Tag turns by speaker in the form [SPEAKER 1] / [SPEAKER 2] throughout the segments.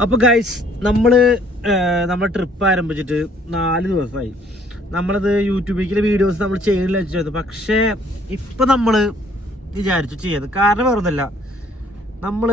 [SPEAKER 1] അപ്പൊ ഗൈസ് നമ്മൾ ഏർ, നമ്മുടെ ട്രിപ്പ് ആരംഭിച്ചിട്ട് നാല് ദിവസമായി. നമ്മളത് യൂട്യൂബിലേക്കുള്ള വീഡിയോസ് നമ്മൾ ചെയ്യുന്നില്ല വെച്ചത് പക്ഷേ ഇപ്പൊ നമ്മൾ വിചാരിച്ചു ചെയ്യുന്നത് കാരണം വേറൊന്നുമല്ല നമ്മൾ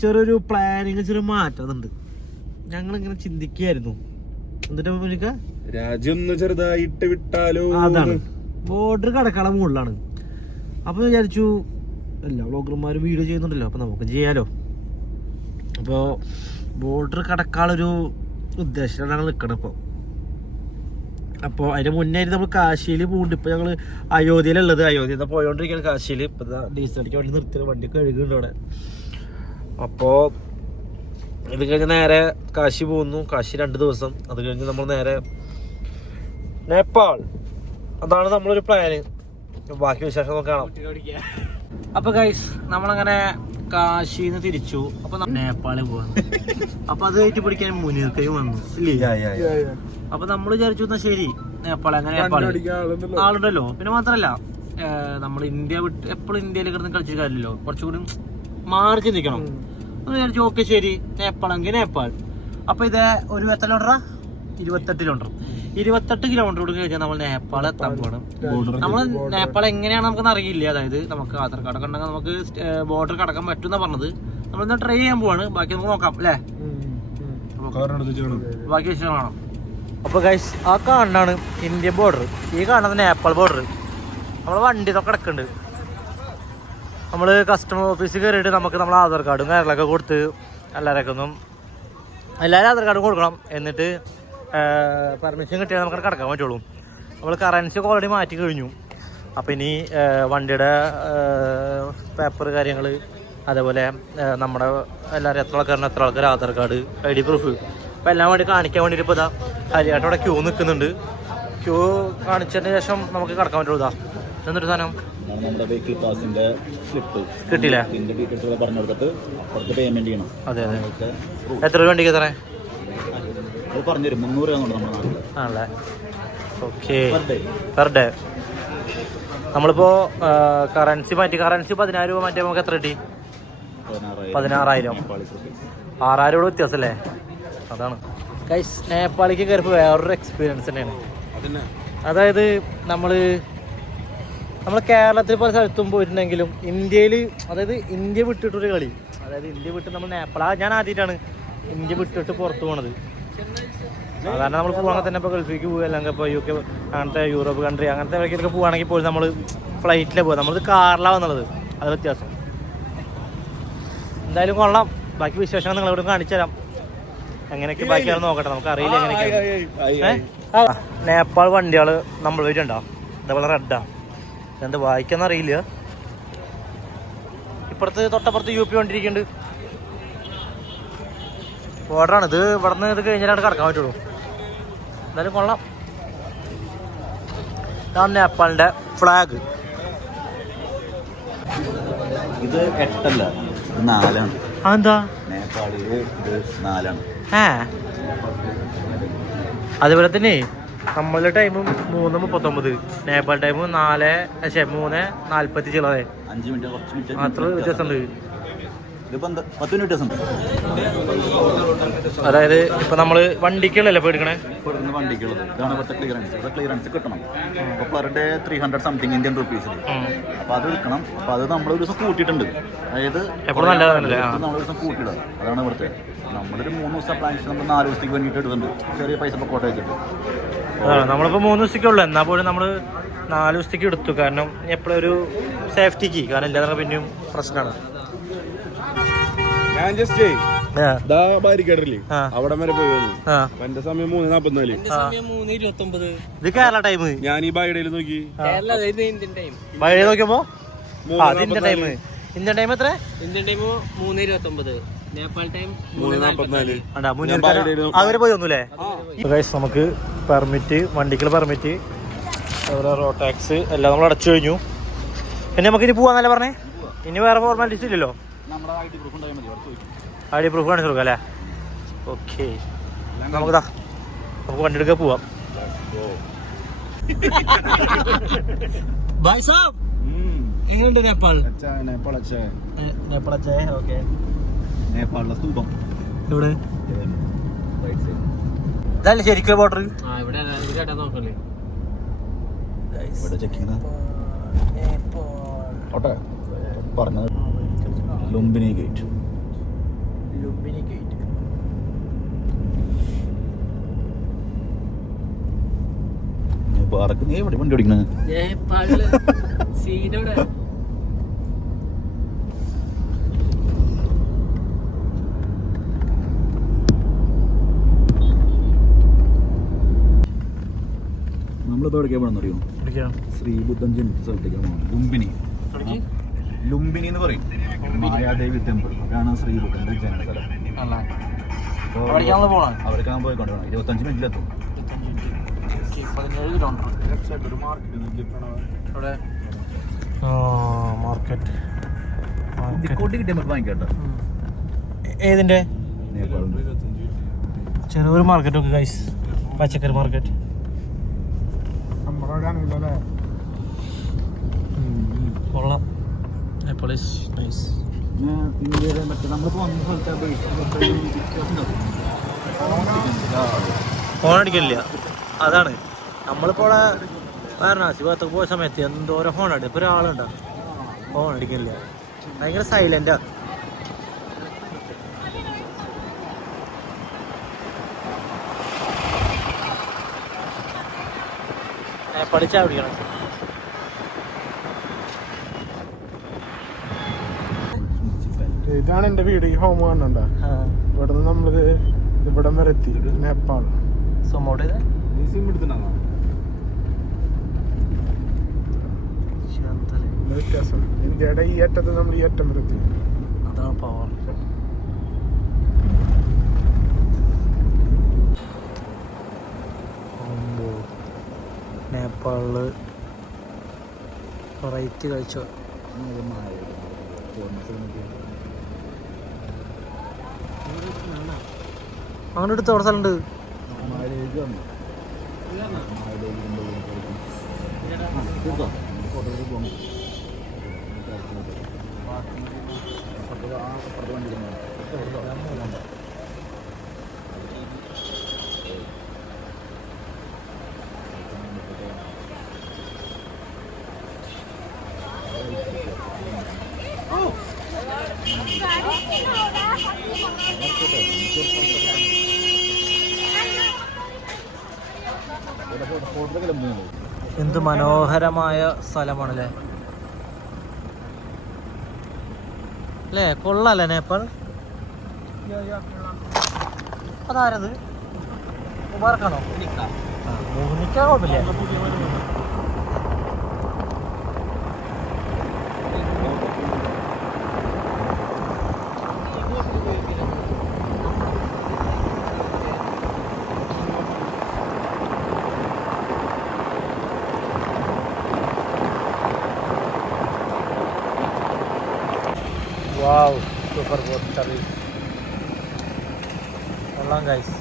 [SPEAKER 1] ചെറിയൊരു പ്ലാനിങ് ചെറിയ മാറ്റുന്നുണ്ട് ഞങ്ങൾ ഇങ്ങനെ ചിന്തിക്കുകയായിരുന്നു. എന്നിട്ട്
[SPEAKER 2] രാജ്യം ചെറുതായിട്ട് വിട്ടാലോ
[SPEAKER 1] അതാണ്. ബോർഡർ കടക്കാളെ മുകളിലാണ്. അപ്പോൾ വിചാരിച്ചു എല്ലാ വ്ളോഗർമാരും വീഡിയോ ചെയ്യുന്നുണ്ടല്ലോ. അപ്പോൾ നമുക്ക് ചെയ്യാലോ. അപ്പോൾ ബോർഡർ കടക്കാളൊരു ഉദ്ദേശത്തിലാണ് ഞങ്ങൾ നിൽക്കുന്നത് ഇപ്പോൾ അപ്പോൾ അതിന് മുന്നേ നമ്മൾ കാശിയിൽ പോകുന്നുണ്ട് ഇപ്പോൾ ഞങ്ങൾ അയോധ്യയിലുള്ളത്. അയോധ്യ പോയോണ്ടിരിക്കുകയാണ് കാശിയിൽ ഇപ്പോൾ ഡീസൽ അടിക്കാൻ വേണ്ടി നിർത്തിയത്. വണ്ടി കഴുകുന്നുണ്ട് അവിടെ. അപ്പോൾ ഇത് കഴിഞ്ഞ് നേരെ കാശി പോകുന്നു കാശി രണ്ട് ദിവസം. അത് കഴിഞ്ഞ് നമ്മൾ നേരെ നേപ്പാൾ. അതാണ് നമ്മളൊരു പ്ലാന് ബാക്കി വിശേഷം നമുക്ക് കാണാം അപ്പൊ ഗൈസ് നമ്മളങ്ങനെ കാശിന്ന് തിരിച്ചു. അപ്പൊ നേപ്പാളിൽ പോവാണ്. അപ്പൊ അത് കയറ്റി പിടിക്കാൻ മുനീർക്കയും വന്നു. ഇല്ലേ? അപ്പൊ നമ്മൾ വിചാരിച്ചു എന്നാ ശരി. നേപ്പാൾ അങ്ങനെ നേപ്പാൾ ആളുണ്ടല്ലോ. പിന്നെ മാത്രല്ല നമ്മൾ ഇന്ത്യ വിട്ട് എപ്പോഴും ഇന്ത്യയിൽ കിടന്ന് കളിച്ചിട്ട് കാര്യമല്ലോ കുറച്ചുകൂടി മാറി ചിന്തിക്കണം. അപ്പൊ വിചാരിച്ചു ഓക്കെ ശരി. നേപ്പാൾ എങ്കിൽ നേപ്പാൾ. അപ്പൊ ഇത് ഒരു എത്ര കിലോമീറ്ററാ ഇരുപത്തെട്ട് കിലോമീറ്റർ ഇരുപത്തെട്ട് കിലോമീറ്റർ കൂടി കഴിഞ്ഞാൽ നമ്മൾ നേപ്പാൾ എത്താൻ പോകണം നമ്മൾ നേപ്പാൾ എങ്ങനെയാണ് നമുക്ക് അറിയില്ല. അതായത് നമുക്ക് ആധാർ കാർഡ് ഒക്കെ ഉണ്ടെങ്കിൽ നമുക്ക് ബോർഡർ കടക്കാൻ പറ്റുന്ന പറഞ്ഞത്. നമ്മൾ ഇന്ന് ട്രൈ ചെയ്യാൻ പോവാണ്. ബാക്കി നമുക്ക് നോക്കാം അല്ലേ? ബാക്കി വിഷയം കാണാം. അപ്പോൾ ഗൈസ് ആ കാണാണ് ഇന്ത്യൻ ബോർഡർ ഈ കാണുന്നത് നേപ്പാൾ ബോർഡർ നമ്മളെ വണ്ടി ഇതൊക്കെ കിടക്കുന്നുണ്ട്. നമ്മൾ കസ്റ്റമർ ഓഫീസിൽ കയറിയിട്ട് നമുക്ക് നമ്മൾ ആധാർ കാർഡും കാര്യങ്ങളൊക്കെ കൊടുത്ത് എല്ലാവരൊക്കെ ഒന്നും എല്ലാവരും ആധാർ കാർഡും കൊടുക്കണം. എന്നിട്ട് പെർമിഷൻ കിട്ടിയാൽ നമുക്ക് കിടക്കാൻ പറ്റുള്ളൂ. നമ്മൾ കറൻസി ഒക്കെ ഓൾറെഡി മാറ്റി കഴിഞ്ഞു. അപ്പോൾ ഇനി വണ്ടിയുടെ പേപ്പർ കാര്യങ്ങൾ അതേപോലെ നമ്മുടെ എല്ലാവരും എത്ര ആൾക്കാരുണ്ട് എത്ര ആൾക്കാർ Aadhaar card I D proof അപ്പോൾ എല്ലാം വേണ്ടി കാണിക്കാൻ വേണ്ടിയിട്ട് ഇപ്പോൾ ഇതാ ഹരിയാട്ട് അവിടെ ക്യൂ നിൽക്കുന്നുണ്ട് ക്യൂ കാണിച്ചതിന് ശേഷം നമുക്ക് കിടക്കാൻ പറ്റുള്ളൂ ഇതാ എന്നിട്ട് സാധനം?
[SPEAKER 3] നമ്മുടെ വെഹിക്കിൾ പാസിന്റെ സ്ലിപ്പ്
[SPEAKER 1] കിട്ടിയില്ലേ?
[SPEAKER 3] ഇതിന്റെ ഡീറ്റെയിൽസ് പറഞ്ഞു കൊടുത്തിട്ട് അപ്പുറത്ത് പേയ്മെന്റ് ചെയ്യണം.
[SPEAKER 1] അതെ അതെ. എത്ര രൂപ വണ്ടിക്ക് എത്ര
[SPEAKER 3] അത് പറഞ്ഞുതരും. മുന്നൂറ് രൂപ നമ്മുടെ നാട്ടിൽ
[SPEAKER 1] ആണല്ലേ? ഓക്കെ
[SPEAKER 3] Per
[SPEAKER 1] പെർ ഡേ നമ്മളിപ്പോ കറൻസി മാറ്റി കറൻസി പതിനായിരം രൂപ മാറ്റി നമുക്ക് എത്ര കിട്ടി?
[SPEAKER 3] പതിനാറായിരം.
[SPEAKER 1] ആറായിരം രൂപ വ്യത്യാസം അല്ലേ അതാണ് നേപ്പാളിക്ക് കയറിപ്പോ വേറൊരു എക്സ്പീരിയൻസ് തന്നെയാണ്. അതായത് നമ്മൾ നമ്മൾ കേരളത്തിൽ പല സ്ഥലത്തും പോയിട്ടുണ്ടെങ്കിലും ഇന്ത്യയിൽ അതായത് ഇന്ത്യ വിട്ടിട്ടൊരു കളി. അതായത് ഇന്ത്യ വിട്ട് നമ്മൾ നേപ്പാൾ ഞാൻ ആദ്യമായിട്ടാണ് ഇന്ത്യ വിട്ടിട്ട് പുറത്തു പോണത്. സാധാരണ നമ്മൾ പോകണമെങ്കിൽ തന്നെ ഇപ്പോൾ ഗൾഫിലേക്ക് പോകുക അല്ലെങ്കിൽ ഇപ്പോൾ യു കെ അങ്ങനത്തെ യൂറോപ്പ് കൺട്രി അങ്ങനത്തെ വഴിക്കൊക്കെ പോകുകയാണെങ്കിൽ പോലും നമ്മൾ ഫ്ലൈറ്റിലാണ് പോകുക നമ്മൾ കാറിലാണ് വന്നുള്ളത് അത് വ്യത്യാസം. എന്തായാലും കൊള്ളാം. ബാക്കി വിശേഷങ്ങൾ നിങ്ങൾ നിങ്ങളിവിടെ കാണിച്ചു തരാം. എങ്ങനെയൊക്കെ ബാക്കിയാണ് നോക്കട്ടെ. നമുക്ക് അറിയില്ല എങ്ങനെയൊക്കെ നേപ്പാൾ വണ്ടികൾ നമ്മൾ വരുന്നുണ്ടോ അതേപോലെ റെഡാ എന്താ വായിക്കാന്നറിയില്ല. ഇപ്പുറത്ത് തൊട്ടപ്പുറത്ത് യു പി വണ്ടിരിക്കുന്നുണ്ട് ഓർഡറാണ് ഇത് ഇവിടെ നിന്ന് ഇത് കഴിഞ്ഞാലാണ് കിടക്കാൻ പറ്റുള്ളൂ. എന്തായാലും കൊള്ളാം. ഇതാണ് നേപ്പാളിന്റെ ഫ്ലാഗ്
[SPEAKER 3] ഇത് എട്ടല്ല നാലാണ്.
[SPEAKER 1] അതെന്താ?
[SPEAKER 3] നേപ്പാളിൽ ഇത് നാലാണ്.
[SPEAKER 1] ഏ? അതുപോലെ തന്നെ നമ്മളുടെ ടൈം മൂന്ന് മുപ്പത്തൊമ്പത്. നേപ്പാൾ ടൈം നാല് പക്ഷേ മൂന്ന് നാല്പത്തി ചിലതേ
[SPEAKER 3] അഞ്ച് മിനിറ്റ് കുറച്ച് മിനിറ്റ്
[SPEAKER 1] അത്ര വ്യത്യാസമുണ്ട്.
[SPEAKER 3] ഇതിപ്പോ പത്ത് മിനിറ്റ് വ്യത്യാസം
[SPEAKER 1] അതായത് ഇപ്പൊ നമ്മൾ വണ്ടിക്കുള്ളല്ലേ എടുക്കണേ?
[SPEAKER 3] കൊടുക്കുന്ന വണ്ടിക്കുള്ളത്. ഇതാണ് ഇവിടുത്തെ ക്ലിയറൻസ് ഇവിടെ ക്ലിയറൻസ് കിട്ടണം. അപ്പൊ per day three hundred something Indian റുപ്പീസിൽ അപ്പൊ അത് എടുക്കണം അപ്പൊ അത് നമ്മൾ ഒരു ദിവസം കൂട്ടിയിട്ടുണ്ട്. അതായത് നമ്മൾ ഒരു ദിവസം കൂട്ടിയിടുക അതാണ് ഇവിടുത്തെ. നമ്മളൊരു മൂന്ന് ദിവസം പ്ലാൻ ചെയ്ത് നമ്മൾ നാല് ദിവസത്തേക്ക് വേണ്ടിയിട്ട് എടുക്കുന്നുണ്ട് ചെറിയ പൈസ പൊക്കോട്ടെ കോട്ട വെച്ചിട്ട്.
[SPEAKER 1] അതാണ് നമ്മളിപ്പോ മൂന്ന് ദിവസത്തേക്കേ ഉള്ളൂ. എന്നാ പോലും നമ്മൾ നാല് ദിവസത്തേക്ക് എടുത്തു. കാരണം എപ്പോഴും ഒരു സേഫ്റ്റിക്ക് കാരണം ഇല്ലാതെ പിന്നെയും പ്രശ്നമാണ്.
[SPEAKER 2] ഞാൻ ജസ്റ്റ്
[SPEAKER 1] ആ.
[SPEAKER 2] അവിടെ വരെ പോയി വന്നു. എന്റെ സമയം മൂന്ന് നാപ്പത്തിനാല്.
[SPEAKER 1] ഇത് കേരള ടൈം
[SPEAKER 2] ഞാൻ ഈ ബൈഡയിൽ നോക്കി.
[SPEAKER 1] മഴ നോക്കിയപ്പോ?
[SPEAKER 2] മൂന്ന്
[SPEAKER 1] ആ, അത് ഇന്ത്യൻ ടൈം ഇന്ത്യൻ ടൈം എത്ര?
[SPEAKER 4] ഇന്ത്യൻ ടൈം മൂന്ന് ഇരുപത്തൊമ്പത്.
[SPEAKER 1] അവർ പോയി ഒന്നുമില്ലേ നമുക്ക് പെർമിറ്റ് വണ്ടിക്കുള്ള പെർമിറ്റ് അതുപോലെ റോഡ് ടാക്സ് എല്ലാം നമ്മൾ അടച്ചു കഴിഞ്ഞു. പിന്നെ നമുക്ക് ഇനി പോവാന്നല്ലേ പറഞ്ഞേ? ഇനി വേറെ ഫോർമാലിറ്റീസ് ഇല്ലല്ലോ.
[SPEAKER 3] നമ്മുടെ ഐ ഡി പ്രൂഫ് ഉണ്ടായാൽ മതി അവിടെ ചോദിക്കും.
[SPEAKER 1] ഐ ഡി പ്രൂഫ് കാണിച്ചു കൊടുക്കാം അല്ലേ? ഓക്കെ നമുക്ക് നമുക്ക് വണ്ടി എടുക്കാൻ പോവാം ബൈ സാബ് എങ്ങനെയുണ്ട് നേപ്പാൾ?
[SPEAKER 3] നേപ്പാൾ
[SPEAKER 1] നേപ്പാൾ അച്ഛേ ഓക്കെ.
[SPEAKER 3] നേപ്പാളിലെ സ്തൂപം.
[SPEAKER 1] ഇവിടെ
[SPEAKER 3] റൈറ്റ് സൈഡ്
[SPEAKER 1] ഇതല്ലേ ശരിക്കും ബോർഡർ
[SPEAKER 4] ആ ഇവിടെ ഇത് കേട്ടാ നോക്കല്ലേ
[SPEAKER 3] ഇവിടെ ചെക്കിങ് ഓട്ടെ. പറഞ്ഞത്. Lumbini gate
[SPEAKER 1] Lumbini gate
[SPEAKER 3] park നീ എവിടെ വണ്ടി ഓടിക്കണേ?
[SPEAKER 4] നേപ്പാളിൽ സീനോടെ
[SPEAKER 3] നമ്മളിത് എവിടേക്കാ പോകണമെന്ന് അറിയോ? ശ്രീബുദ്ധൻ ജനിച്ച സ്ഥലത്തേക്കാണ് പോകുന്നത് ലുംബിനി ലുംബിനി എന്ന് പറയും മായാദേവി ടെമ്പിൾ അതാണ് ശ്രീബുദ്ധന്റെ ജനസ്ഥലം അവർക്ക് ഞാൻ പോയിക്കൊണ്ട് വേണം ഇരുപത്തഞ്ച് മിനിറ്റിലെത്തും.
[SPEAKER 1] പതിനേഴ് കിലോമീറ്റർ മാർക്കറ്റ്
[SPEAKER 3] ഡിക്കോട്ട് കിട്ടിയ നമുക്ക് വാങ്ങിക്കട്ടെ
[SPEAKER 1] ഏതിന്റെ?
[SPEAKER 3] നേപ്പാളിൽ
[SPEAKER 1] ചെറിയൊരു മാർക്കറ്റ് ഒക്കെ ഗൈസ് പച്ചക്കറി മാർക്കറ്റ് കൊള്ളാം. നേപ്പാൾ ഈസ് നൈസ്
[SPEAKER 3] സ്ഥലത്തെ അപേക്ഷിച്ച്.
[SPEAKER 1] ഫോൺ അടിക്കില്ല അതാണ്. നമ്മളിപ്പോൾ അവിടെ വാരണാസി ഭാഗത്തൊക്കെ പോയ സമയത്ത് എന്തോരം ഫോൺ അടി ഇപ്പോൾ ഒരാളുണ്ടോ? ഫോൺ അടിക്കില്ല ഭയങ്കര സൈലന്റാ പഠിച്ചാ പിടിക്കണം.
[SPEAKER 5] ഇതാണ് എന്റെ വീട്. ഈ ഹോം കാണണ്ട ഇവിടെ നിന്ന് നമ്മളിത് ഇവിടം വരെ എത്തി. നേപ്പാൾ.
[SPEAKER 1] സൊമോട്ട് ചെയ്തേ
[SPEAKER 5] ഇത് വ്യത്യാസം? ഇന്ത്യയുടെ ഈ അറ്റത്ത് നമ്മൾ ഈ അറ്റം വരെ എത്തി.
[SPEAKER 1] അതാണ് പവർ നേപ്പാളിൽ വെറൈറ്റി കഴിച്ചോ? അങ്ങനെ എടുത്ത് അവിടെ സ്ഥലമുണ്ട്
[SPEAKER 3] ആ, തീർത്തോ? ഫോട്ടോ എടുത്ത് പോകണം. അപ്പുറത്ത് ആ അപ്പുറത്ത് വണ്ടി ഇരുന്നോ. എടുത്തോ? ഇവിടെ ഫോട്ടോ ഫോട്ടോ എടുക്കൽ മൂന്ന്.
[SPEAKER 1] എന്ത് മനോഹരമായ സ്ഥലമാണല്ലേ? അല്ലേ കൊള്ളാല്ലേ നേപ്പാൾ. അതാരത്? മുബാറക്കാണോ കുഴപ്പമില്ല. വാവ് സൂപ്പർ ബോട്ട് സർവീസ് കൊള്ളാം ഗൈസ്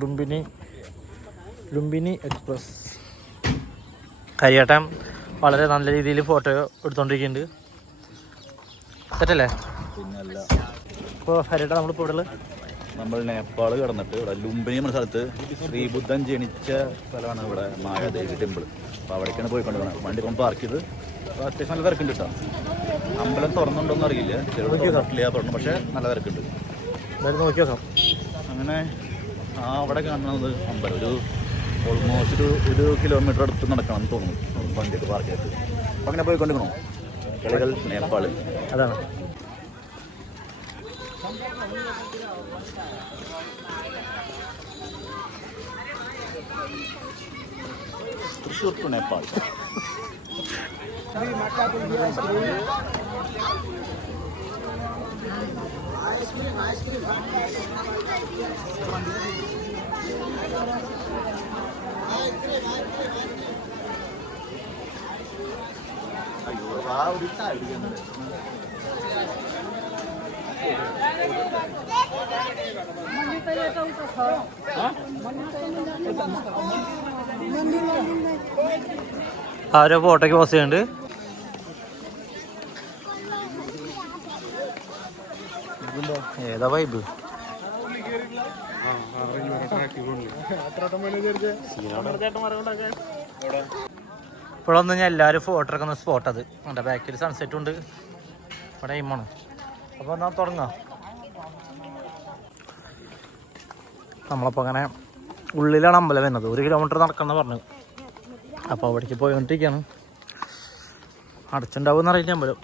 [SPEAKER 1] ലുംബിനി ലുംബിനി എക്സ്പ്രസ് കരിയാട്ടം വളരെ നല്ല രീതിയിൽ ഫോട്ടോ എടുത്തോണ്ടിരിക്കുന്നുണ്ട്.
[SPEAKER 3] പിന്നല്ല.
[SPEAKER 1] ഇപ്പോൾ ഹരിയാട്ടം നമ്മളിപ്പോൾ ഇവിടെ
[SPEAKER 3] നമ്മൾ നേപ്പാൾ കടന്നിട്ട് ഇവിടെ ലുംബിനി എന്ന സ്ഥലത്ത് ശ്രീബുദ്ധൻ ജനിച്ച സ്ഥലമാണ് ഇവിടെ മായാദേവി ടെമ്പിൾ അപ്പോൾ അവിടേക്കാണ് പോയിക്കൊണ്ടിരുന്നത് വണ്ടി കൊണ്ട് പാർക്ക് ചെയ്ത് അത്യാവശ്യം നല്ല തിരക്കുണ്ട് കേട്ടോ. അമ്പലം തുറന്നുണ്ടോന്ന് അറിയില്ല. ചെറുത് തുറന്നിട്ടില്ല തുറന്നു പക്ഷേ നല്ല തിരക്കുണ്ട്.
[SPEAKER 1] എന്തായാലും നോക്കി
[SPEAKER 3] അങ്ങനെ ആ അവിടെ കാണുന്നത് അമ്പലം. ഒരു ഓൾമോസ്റ്റ് ഒരു ഒരു കിലോമീറ്റർ അടുത്ത് നടക്കണം എന്ന് തോന്നുന്നു. വണ്ടിയൊക്കെ പാർക്ക് ചെയ്തിട്ട്. അപ്പോൾ അങ്ങനെ പോയിക്കൊണ്ടിരിക്കണോ. കളികൾ നേപ്പാളിൽ.
[SPEAKER 1] അതാണ്.
[SPEAKER 3] തൃശ്ശൂർ ടു നേപ്പാൾ അയ്യോ ആ ഒരു ചായ കുടിക്കുന്നുണ്ട്
[SPEAKER 1] ഫോട്ടോക്ക് പോസ്റ്റ് ചെയ്യുന്നുണ്ട്. ഏതാ വൈബ് ഇപ്പോഴൊന്നും ഞാൻ എല്ലാവരും ഫോട്ടോ എടുക്കുന്ന സ്പോട്ടത് എന്റെ ബാക്കിൽ സൺസെറ്റ് ഉണ്ട്. ഇവിടെ എയിമാണ് അപ്പോൾ എന്നാൽ തുടങ്ങാം. നമ്മളപ്പോൾ അങ്ങനെ ഉള്ളിലാണ് അമ്പലം വരുന്നത്. ഒരു കിലോമീറ്റർ നടക്കണം പറഞ്ഞു. അപ്പോൾ അവിടേക്ക് പോയിക്കൊണ്ടിരിക്കുകയാണ് അടച്ചുണ്ടാവും അറിയില്ല അമ്പലം.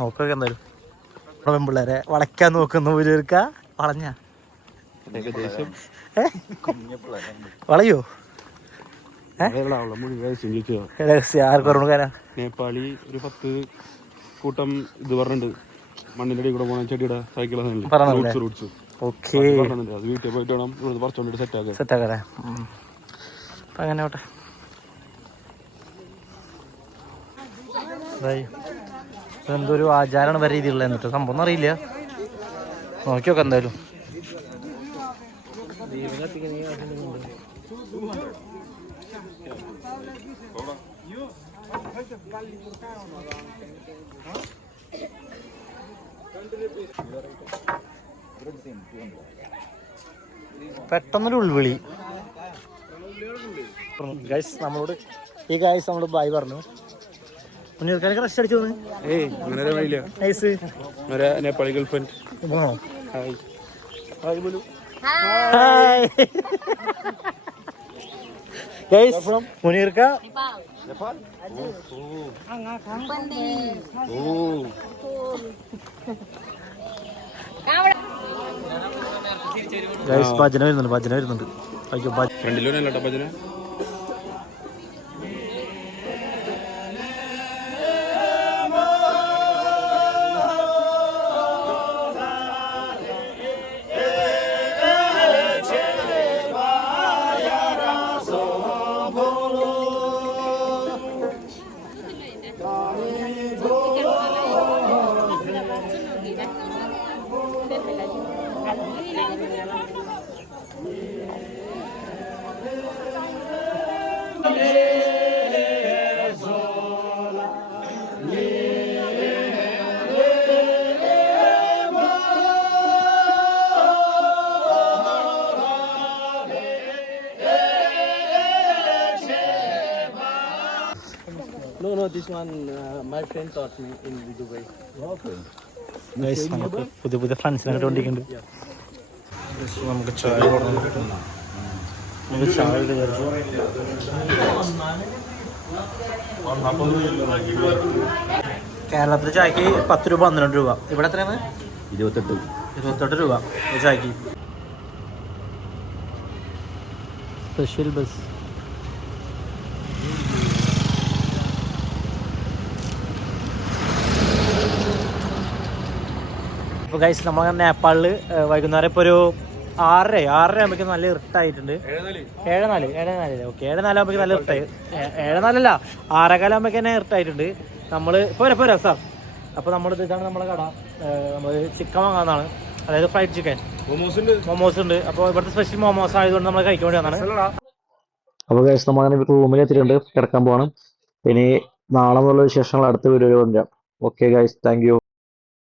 [SPEAKER 1] നോക്കുക എന്തായാലും. ഇവിടെ പെൺപിള്ളേരെ വളയ്ക്കാൻ നോക്കുന്നു ഒരുക്ക വളഞ്ഞ. വളയോ? ആർക്ക്
[SPEAKER 2] നേപ്പാളി ഒരു പത്ത് കൂട്ടം ഇത് പറഞ്ഞിട്ടുണ്ട്. മണ്ണിന്റെ അടി കൂടെ പോകണം ചെടിയുടെ സൈക്കിൾ റൂട്ട്സ്
[SPEAKER 1] ഓക്കേ.
[SPEAKER 2] അത് വീട്ടിൽ പോയിട്ട് വേണം ഇവിടുന്ന് സെറ്റ് ആക്കാൻ.
[SPEAKER 1] സെറ്റാക്കല്ലേ? അപ്പം അങ്ങനെ ഓട്ടെ എന്തൊരു ആചാരമാണ് വരെ രീതിയിലുള്ള എന്നിട്ട്? സംഭവം അറിയില്ല. നോക്കി നോക്കാം എന്തായാലും. പെട്ടെന്നൊരു ഉൾവിളി. ഗൈസ് നമ്മളോട് ഈ ഗൈസ് നമ്മളോട് ബായ് പറഞ്ഞു. മുന്നേൽക്കാനൊക്കെ റെസ്റ്റ് അടിച്ചു തോന്നി
[SPEAKER 2] ഏയ് അങ്ങനെ വഴിയില്ല.
[SPEAKER 1] നൈസ്
[SPEAKER 2] ഒരു നേപ്പാളി ഗേൾ ഫ്രണ്ട്
[SPEAKER 1] പോണോ
[SPEAKER 2] ഹായ് ഹായ് ബോലു
[SPEAKER 1] ഹായ് ഗൈസ് മുനീർക്ക ഗൈസ് ഭജന വരുന്നുണ്ട് ഭജന വരുന്നുണ്ട്. അയ്യോ ഭജ-
[SPEAKER 2] ഫ്രണ്ടിലോ അല്ല ഭജന?
[SPEAKER 4] Uh, my friend taught me in Dubai.
[SPEAKER 1] Guys നമുക്ക് പുതിയ പുതിയ ഫ്രണ്ട്സിനെ കണ്ടുകൊണ്ടിരിക്കുന്നുണ്ട് നമുക്ക് ചായ നമുക്ക് ചായ കേരളത്തിലെ ചായക്ക് പത്ത് രൂപ പന്ത്രണ്ട് രൂപ. ഇവിടെ എത്രയാണ്?
[SPEAKER 3] ഇരുപത്തെട്ട്.
[SPEAKER 1] ഇരുപത്തെട്ട് രൂപ. ചായക്ക്. സ്പെഷ്യൽ ബസ് അപ്പോൾ ഗൈസ് നമ്മൾ നേപ്പാളിൽ വൈകുന്നേരം ഇപ്പോൾ ഒരു ആറര ആറര ആകുമ്പോഴേക്കും നല്ല ഇരുട്ടായിട്ടുണ്ട്. ഏഴ് നാല് ഏഴ് നാല് ഓക്കെ ഏഴ് ആകുമ്പോ നല്ല ഇരുട്ടായി. ഏ- ഏഴ് നാലല്ല ആറേകാലാകുമ്പോഴേക്കും തന്നെ ഇരുട്ടായിട്ടുണ്ട്. നമ്മൾ പോരാ പോരാ സാർ. അപ്പോൾ നമ്മൾ ഇതാണ് നമ്മളെ കട. നമ്മൾ ചിക്കൻ വാങ്ങാന്നാണ് അതായത് ഫ്രൈഡ് ചിക്കൻ മോമോസ് ഉണ്ട്. അപ്പോൾ ഇവിടുത്തെ സ്പെഷ്യൽ മോമോസ് ആയതുകൊണ്ട് നമ്മൾ കഴിക്കാൻ വേണ്ടി വന്നതാണ്. അപ്പോൾ ഗൈസ് നമ്മൾ അങ്ങനെ റൂമിൽ എത്തിയിട്ടുണ്ട് കിടക്കാൻ പോകണം ഇനി നാളെ മുതലുള്ള വിശേഷങ്ങൾ അടുത്ത വീഡിയോ കൊണ്ടുവരാം. Okay guys thank you